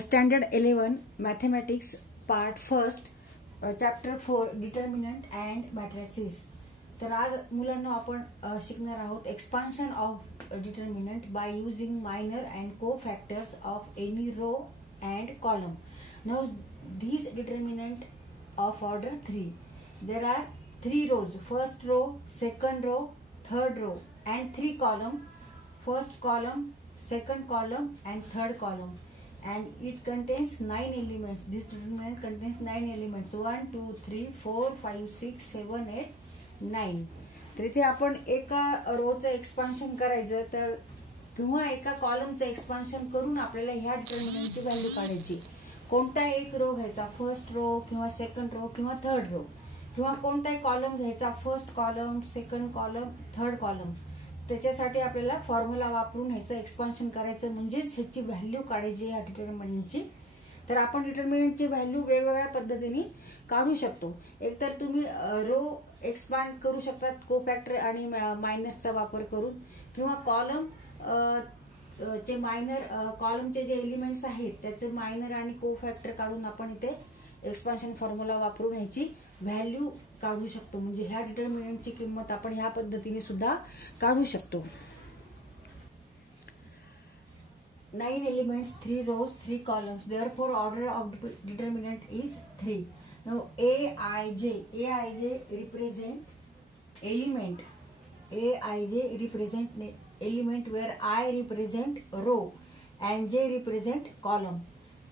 Standard 11 mathematics part first chapter 4 determinant and matrices. तर आज मुलांना आपण शिकणार आहोत expansion of determinant by using minor and cofactors of any row and column. Now these determinant of order 3. There are 3 rows, first row, second row, third row, and 3 column, first column, second column, and third column, and it contains 9 elements. This determinant contains 9 elements, 1 2 3 4 5 6 7 8 9. तर इथे आपण एका रोचं expansion करायचं तर किंवा एका कॉलमचं expansion करून आपल्याला ह्या डिटर्मिनंटची व्हॅल्यू काढायची. कोणता एक रो घ्यायचा, फर्स्ट रो किंवा सेकंड रो किंवा थर्ड रो, किंवा कोणताही कॉलम घ्यायचा, first column, second column, third column. त्याच्यासाठी आपल्याला फॉर्म्युला वापरून ह्याचं एक्सपान्शन करायचं, म्हणजेच ह्याची व्हॅल्यू काढायची ह्या डिटर्मिनंटची. तर आपण डिटर्मिनंटची व्हॅल्यू वेगवेगळ्या पद्धतीने काढू शकतो. एकतर तुम्ही रो एक्सपांड करू शकतात कोफॅक्टर आणि मायनसचा वापर करून, किंवा कॉलम चे मायनर कॉलमचे जे एलिमेंट्स आहेत त्याचे मायनर आणि को फॅक्टर काढून आपण इथे एक्सपान्शन फॉर्म्युला वापरून ह्याची व्हॅल्यू काढू शकतो. म्हणजे ह्या डिटर्मिनंटची किंमत आपण ह्या पद्धतीने सुद्धा काढू शकतो. 9 elements, 3 rows, 3 columns. Therefore, order of determinant is 3. Now, Aij represent element. Aij represent element where I represent row and J represent column.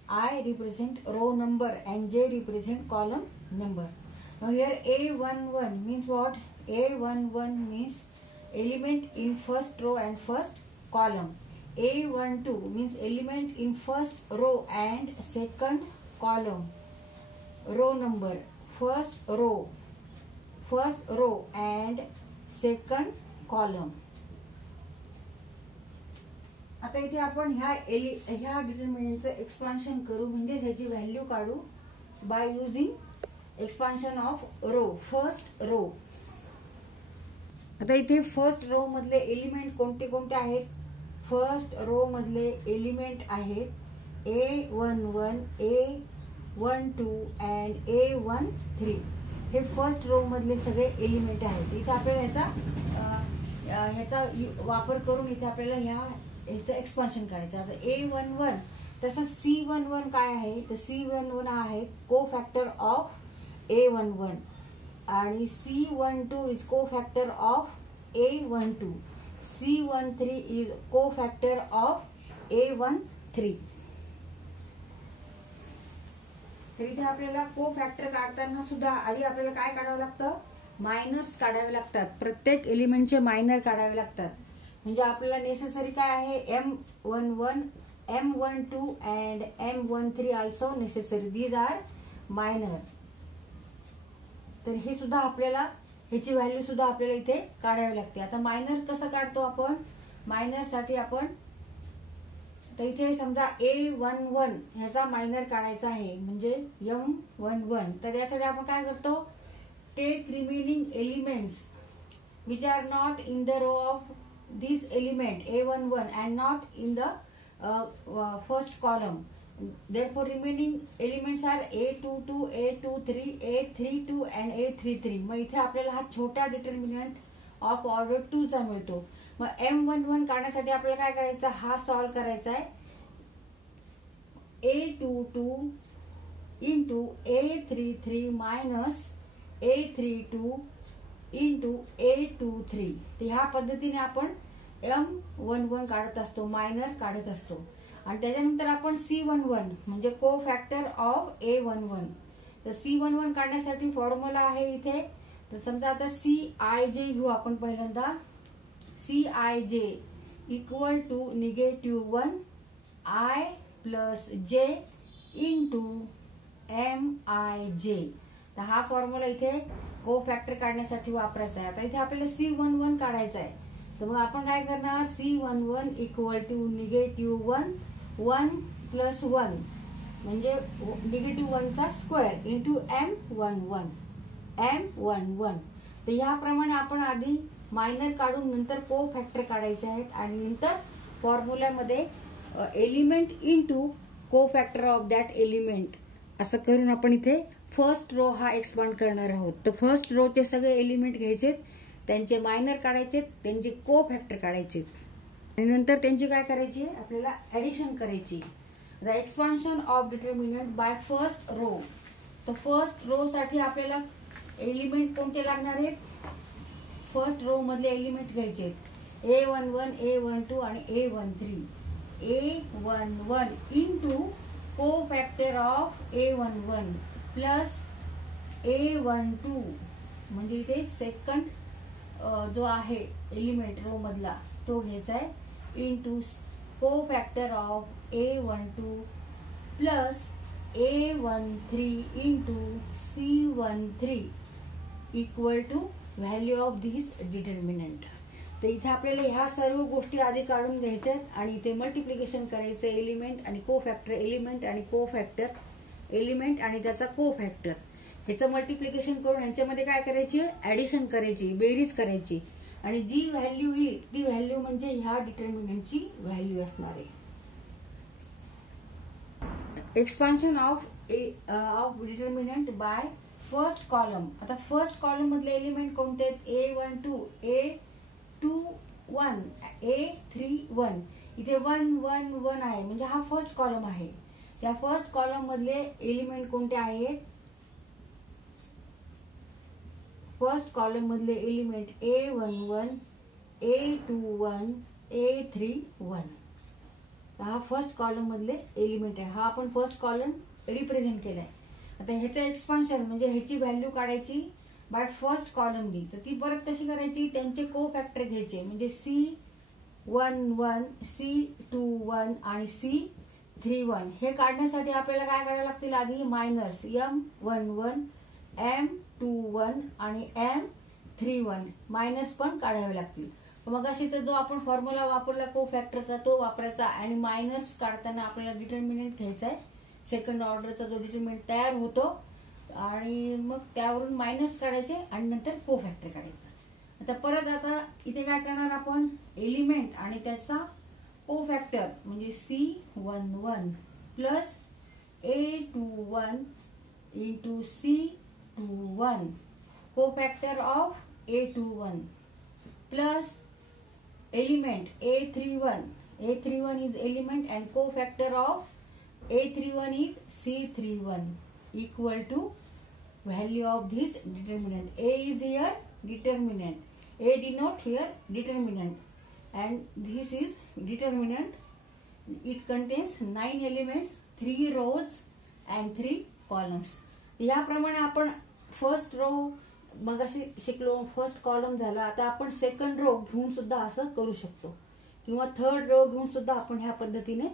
I represent row number and J represent column number. Now here A11 means what? A11 means element in first row and first column. A12 means element in first row and second column. Row number, first row and second column. आता इथे आपण ह्या डिटर्मिनंटचं expansion करू, म्हणजे ह्याची value काढू by using expansion of row, first row. आता इथे फर्स्ट रो मधले एलिमेंट कोणते कोणते आहेत? फर्स्ट रो मधले एलिमेंट आहेत A11, A12 अँड A13. हे फर्स्ट रो मधले सगळे एलिमेंट आहेत. इथे आपल्याला ह्याचा वापर करून इथे आपल्याला ह्याचं एक्सपान्शन करायचं. आता A11 तसं C11 काय आहे? तर C11 हा आहे को फॅक्टर ऑफ A11 आणि C12 इज को factor of A12. C13 is को फॅक्टर ऑफ A13. तर इथे आपल्याला को फॅक्टर काढताना सुद्धा आधी आपल्याला काय काढावं लागतं? मायनर्स काढावे लागतात. प्रत्येक एलिमेंटचे मायनर काढावे लागतात. म्हणजे आपल्याला नेसेसरी काय आहे? M11, M12 and M13 also necessary. These are minor. तर हे सुद्धा आपल्याला ह्याची व्हॅल्यू सुद्धा आपल्याला इथे काढावी लागते. आता मायनर कसं काढतो आपण? मायनर साठी आपण तर इथे समजा A11 ह्याचा मायनर काढायचा आहे, म्हणजे M11. तर यासाठी आपण काय करतो? Take remaining elements which are not in the row of this element A11 and not in the first column. Therefore, remaining elements are A22, A23, A32 and A33. मग इथे आपल्याला हा छोटा डिटर्मिनंट ऑफ ऑर्डर 2 चा मिळतो. मग M11 काढण्यासाठी आपल्याला काय करायचं? हा सॉल्व करायचा आहे. A22 into A33 minus A32 into A23. तर ह्या पद्धतीने आपण M11 काढत असतो, मायनर काढत असतो. आणि त्याच्यानंतर आपण C11 म्हणजे को फॅक्टर ऑफ A11. तर C11 काढण्यासाठी फॉर्म्युला आहे इथे. तर समजा आता Cij घेऊ आपण पहिल्यांदा. Cij equal to -1 I plus J into Mij. तर हा फॉर्म्युला इथे को फॅक्टर काढण्यासाठी वापरायचा आहे. आता इथे आपल्याला C11 काढायचा आहे. तर मग आपण काय करणार? C11 इक्वल टू -1 1 प्लस 1 म्हणजे -1 चा स्क्वेअर इंटू M11. तर ह्याप्रमाणे आपण आधी मायनर काढून नंतर को फॅक्टर काढायचे आहेत आणि नंतर फॉर्म्युल्यामध्ये element into cofactor of that element, असं करून आपण इथे फर्स्ट रो हा एक्सपांड करणार आहोत. तर फर्स्ट रोचे सगळे एलिमेंट घ्यायचे, त्यांचे मायनर काढायचे, त्यांचे कोफॅक्टर काढायचे आणि नंतर त्यांची काय करायची, आपल्याला ऍडिशन करायची. The expansion of determinant by first row. तर फर्स्ट रो साठी आपल्याला एलिमेंट कोणते लागणार आहेत, फर्स्ट रो मधले एलिमेंट घ्यायचे, A11, A12 आणि A13. A11 into cofactor of A11 plus A12 म्हणजे इथे सेकंड जो आहे एलिमेंट रो मधला तो घ्यायचा आहे, into cofactor of A12 plus A13 into C13 equal to value of this determinant. तर इथे आपल्याला ह्या सर्व गोष्टी आधी काढून घ्यायच्या आणि इथे मल्टिप्लिकेशन करायचं एलिमेंट आणि कोफॅक्टर, एलिमेंट आणि कोफॅक्टर, एलिमेंट आणि त्याचा कोफॅक्टर, ह्याचं मल्टिप्लिकेशन करून यांच्यामध्ये काय करायची, ऍडिशन करायची, बेरीज करायची आणि जी व्हॅल्यू येईल ती व्हॅल्यू म्हणजे ह्या डिटर्मिनंटची व्हॅल्यू असणार आहे. Expansion of determinant by first column. आता फर्स्ट कॉलम मधले एलिमेंट कोणते आहेत, A12, A21, A31. इथे 1 1 1 आहे म्हणजे हा फर्स्ट कॉलम आहे. त्या फर्स्ट कॉलम मधले एलिमेंट कोणते आहेत, फर्स्ट कॉलम मधले एलिमेंट A11, A21, A31. हा फर्स्ट कॉलम मधले एलिमेंट आहे. हा आपण फर्स्ट कॉलम रिप्रेझेंट केलाय. आता ह्याचं एक्सपान्शन म्हणजे ह्याची व्हॅल्यू काढायची बाय फर्स्ट कॉलम डी. तर ती परत कशी करायची, त्यांचे कोफॅक्टर घ्यायचे म्हणजे C11, C21 आणि C31. हे काढण्यासाठी आपल्याला काय करायला लागतील, आधी मायनर्स M11, M21 आणि M31 मायनस पण काढावे लागतील. मग अशी तर जो आपण फॉर्म्युला वापरला कोफॅक्टरचा तो वापरायचा आणि मायनस काढताना आपल्याला डिटर्मिनंट घ्यायचा आहे. सेकंड ऑर्डरचा जो डिटर्मिनंट तयार होतो आणि मग त्यावरून मायनस काढायचे आणि नंतर कोफॅक्टर काढायचा. आता परत आता इथे काय करणार आपण, एलिमेंट आणि त्याचा कोफॅक्टर म्हणजे C11 plus A21 into C21 cofactor of A21 plus element A31. A31 is element and cofactor of A31 is C31 equal to value of this determinant. A is here determinant. A denote here determinant and this is determinant. It contains 9 elements, 3 rows and 3 columns. याप्रमाणे आपण first row मग अशी शिकलो, first column झाला. आता आपण second row घेऊन सुद्धा असं करू शकतो किंवा थर्ड रो घेऊन सुद्धा आपण ह्या पद्धतीने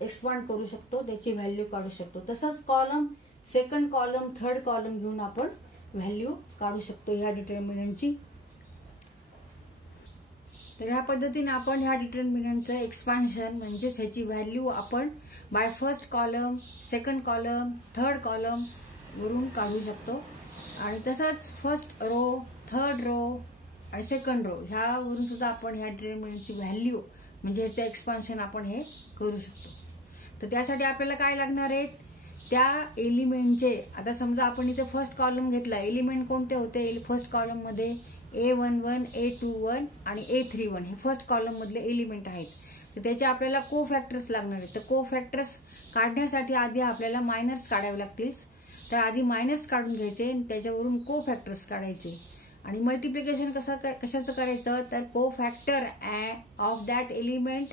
एक्सपांड करू शकतो, त्याची व्हॅल्यू काढू शकतो. तसंच column, second column, third column घेऊन आपण व्हॅल्यू काढू शकतो ह्या डिटर्मिनंटची. तर ह्या पद्धतीने आपण ह्या डिटर्मिनंटचं एक्सपान्शन म्हणजेच ह्याची व्हॅल्यू आपण by first column, second column, third column वरून काढू शकतो. आणि तसंच फर्स्ट रो, थर्ड रो आणि सेकंड रो ह्यावरून सुद्धा आपण ह्या डिटर्मिनंटची व्हॅल्यू म्हणजे ह्याचं एक्सपान्शन आपण हे करू शकतो. तर त्यासाठी आपल्याला काय लागणार आहेत, त्या एलिमेंटचे, आता समजा आपण इथे फर्स्ट कॉलम घेतला, एलिमेंट कोणते होते फर्स्ट कॉलम मध्ये, A11, A21 आणि A31 हे फर्स्ट कॉलम मधले एलिमेंट आहेत. तर त्याचे आपल्याला कोफॅक्टर्स लागणार आहेत. तर कोफॅक्टर्स काढण्यासाठी आधी आपल्याला मायनर्स काढावे लागतील. तर आधी मायनस काढून घ्यायचे आणि त्याच्यावरून कोफॅक्टर्स काढायचे आणि मल्टिप्लिकेशन कशाचं करायचं, तर cofactor of that element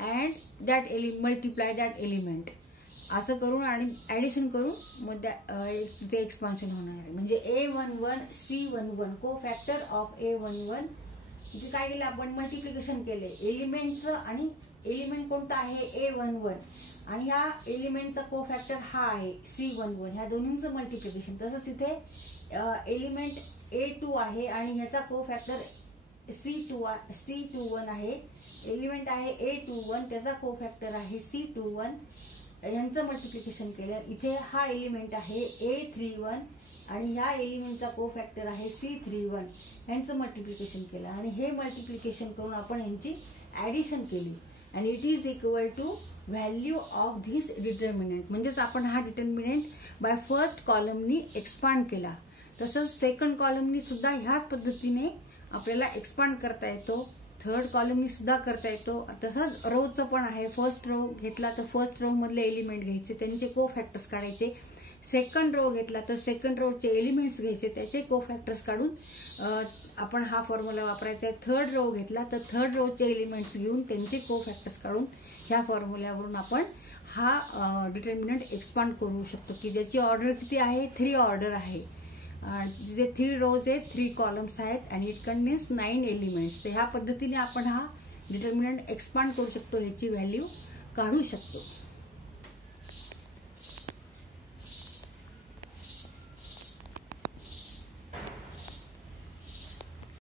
and that multiply that element असं करून आणि ऍडिशन करून मग ते एक्सपान्शन होणार आहे. म्हणजे A11 C11 कोफॅक्टर ऑफ A11. इथे काय केलं आपण, मल्टिप्लिकेशन केले एलिमेंटचं आणि एलिमेंट कोणता आहे A11 आणि ह्या एलिमेंटचा कोफॅक्टर हा आहे C11. ह्या दोन्हींचं मल्टिप्लिकेशन. तसंच इथे एलिमेंट A2 आहे आणि ह्याचा कोफॅक्टर C21 आहे. एलिमेंट आहे A21 त्याचा कोफॅक्टर आहे C21. यांचं मल्टिप्लिकेशन केलं. इथे हा एलिमेंट आहे A31 आणि ह्या एलिमेंटचा कोफॅक्टर आहे C31. यांचं मल्टिप्लिकेशन केलं आणि हे मल्टिप्लिकेशन करून आपण यांची ऍडिशन केली. And it is equal to value of this determinant. म्हणजेच आपण हा डिटर्मिनंट बाय फर्स्ट कॉलमनी एक्सपांड केला. तसंच सेकंड कॉलमनी सुद्धा ह्याच पद्धतीने आपल्याला एक्सपांड करता येतो. थर्ड कॉलमनी सुद्धा करता येतो. तसंच रोचं पण आहे. फर्स्ट रो घेतला तर फर्स्ट रो मधले एलिमेंट घ्यायचे, त्यांचे को फॅक्टर्स काढायचे. सेकंड रो घेतला तर सेकंड रोचे एलिमेंट्स घ्यायचे, त्याचे को फॅक्टर्स काढून आपण हा फॉर्म्युला वापरायचा आहे. थर्ड रो घेतला तर थर्ड रोचे एलिमेंट्स घेऊन त्यांचे को फॅक्टर्स काढून ह्या फॉर्म्युल्यावरून आपण हा डिटर्मिनंट एक्सपांड करू शकतो की ज्याची ऑर्डर किती आहे, 3 ऑर्डर आहे. जे 3 रोज आहेत, 3 कॉलम्स आहेत आणि इट कंटेन्स 9 एलिमेंट्स. तर ह्या पद्धतीने आपण हा डिटर्मिनंट एक्सपांड करू शकतो, ह्याची व्हॅल्यू काढू शकतो.